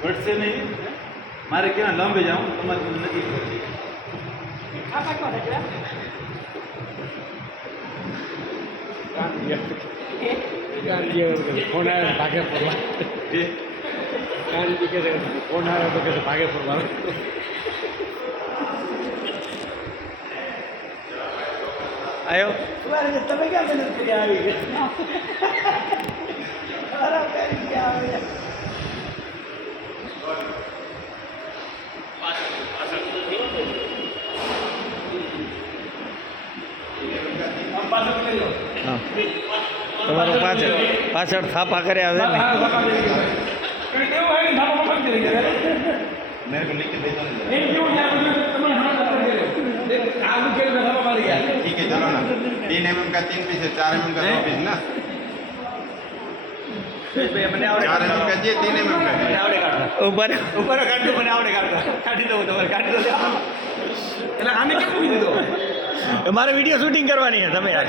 ઘટશે નહીં મારે ક્યાં લાંબે જાઉં તમારે નથી ફોન આવે ભાગે ફરવા ફોન આવે તો કે ભાગે ફરવા આવ્યો તમે ક્યાં મહેનત કરી આવી ગયા હા તમારો પાછળ થાપા કર્યા આવે ને ठीक है चलो ना 3 mm का 3 पीस है 4 mm का 2 पीस ना 4 mm का चाहिए 3 mm का ઉપર ઉપર કાઢો મને આવડે કાઢી દઉં તમારે કાઢી દો એટલે આને કેમ કીધું મારે વિડીયો શૂટિંગ કરવાની છે તમે યાર